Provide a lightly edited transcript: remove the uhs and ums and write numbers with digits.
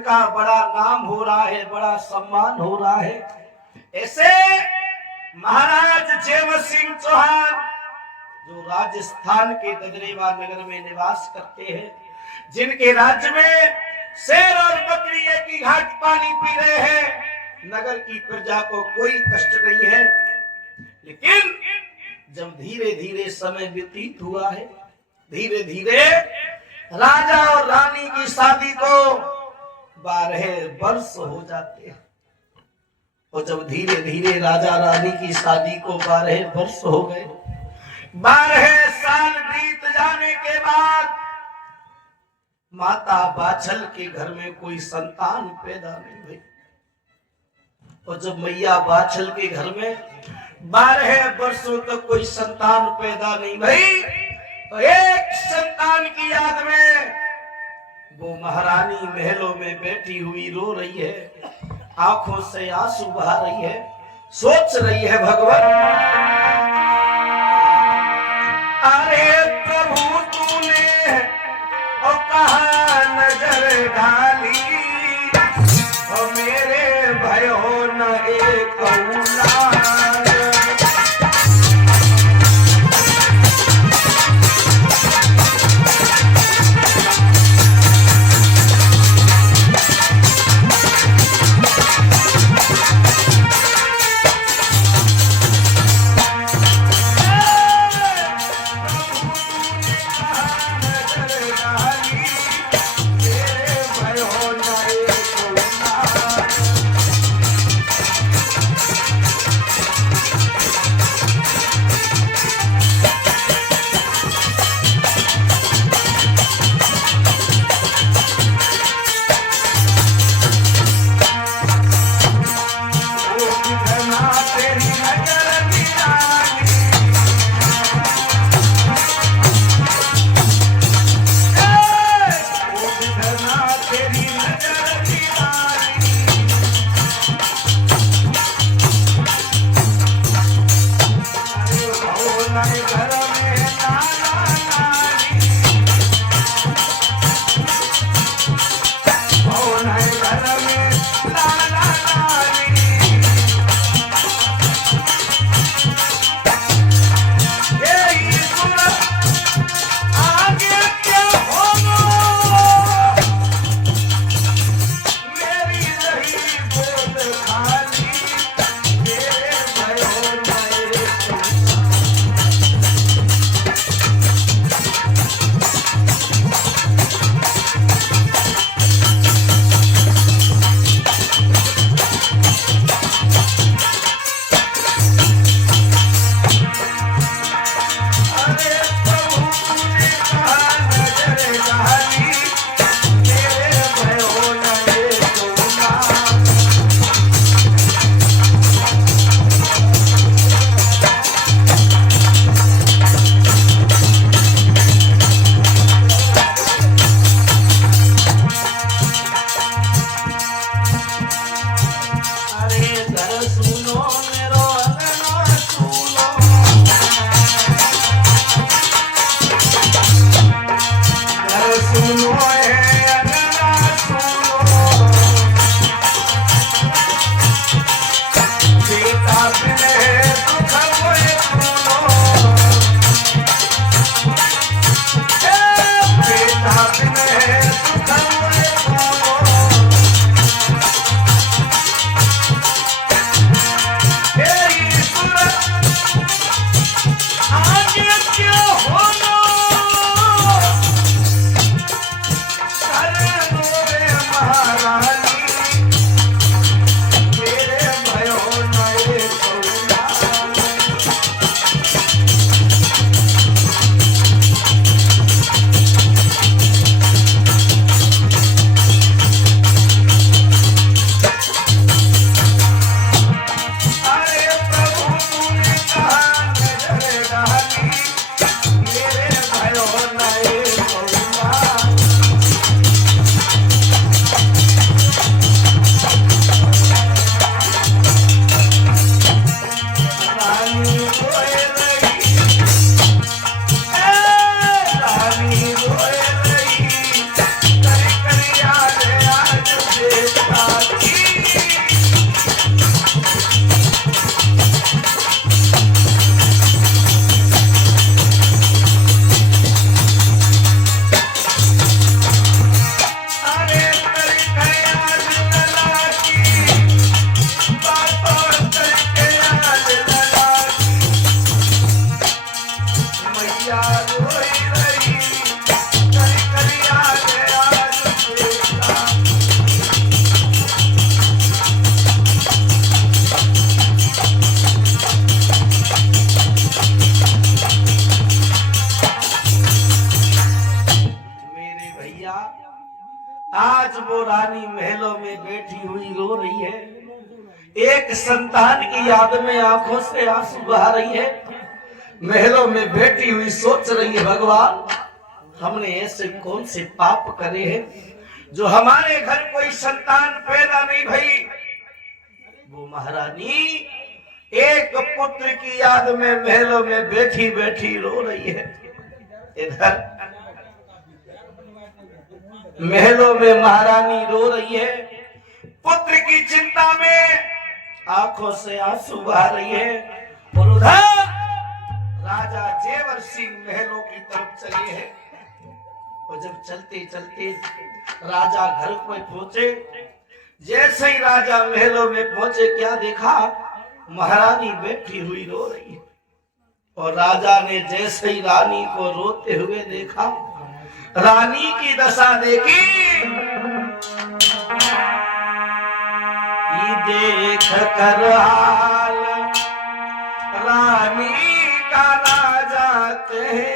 जिनका बड़ा नाम हो रहा है, बड़ा सम्मान हो रहा है। ऐसे महाराज जयवंत सिंह चौहान जो राजस्थान के ददरेवा नगर में निवास करते हैं, जिनके राज्य में शेर और बकरी एक ही घाट पानी पी रहे हैं, नगर की प्रजा को कोई कष्ट नहीं है। लेकिन जब धीरे धीरे समय व्यतीत हुआ है, धीरे धीरे राजा और रानी की शादी को 12 वर्ष हो जाते हैं। और जब धीरे धीरे राजा रानी की शादी को 12 वर्ष हो गए, 12 साल बीत जाने के बाद माता बाछल के घर में कोई संतान पैदा नहीं हुई। और जब मैया बाछल के घर में 12 वर्षों तक कोई संतान पैदा नहीं हुई, तो एक संतान की याद में वो महारानी महलों में बैठी हुई रो रही है, आंखों से आंसू बहा रही है, सोच रही है भगवान, अरे प्रभु तूने और कहा नजर डाली, और मेरे भयो न एक मैया रोई रही, करी करी आज आज देखा। मेरे भैया आज वो रानी महलों में बैठी हुई रो रही है, एक संतान की याद में आंखों से आंसू बहा रही है, महलों में बैठी हुई सोच रही है भगवान हमने ऐसे कौन से पाप करे हैं जो हमारे घर कोई संतान पैदा नहीं भई। वो महारानी एक पुत्र की याद में महलों में बैठी बैठी रो रही है। इधर महलों में महारानी रो रही है, पुत्र की चिंता में आंखों से आंसू बहा रही है। और उधर राजा जेवर सिंह महलों की तरफ चले हैं। और जब चलते चलते राजा घर पर पहुंचे, जैसे ही राजा महलों में पहुंचे क्या देखा, महारानी बैठी हुई रो रही है। और राजा ने जैसे ही रानी को रोते हुए देखा, रानी की दशा देखी, देख कर हाल रानी का राजा कहे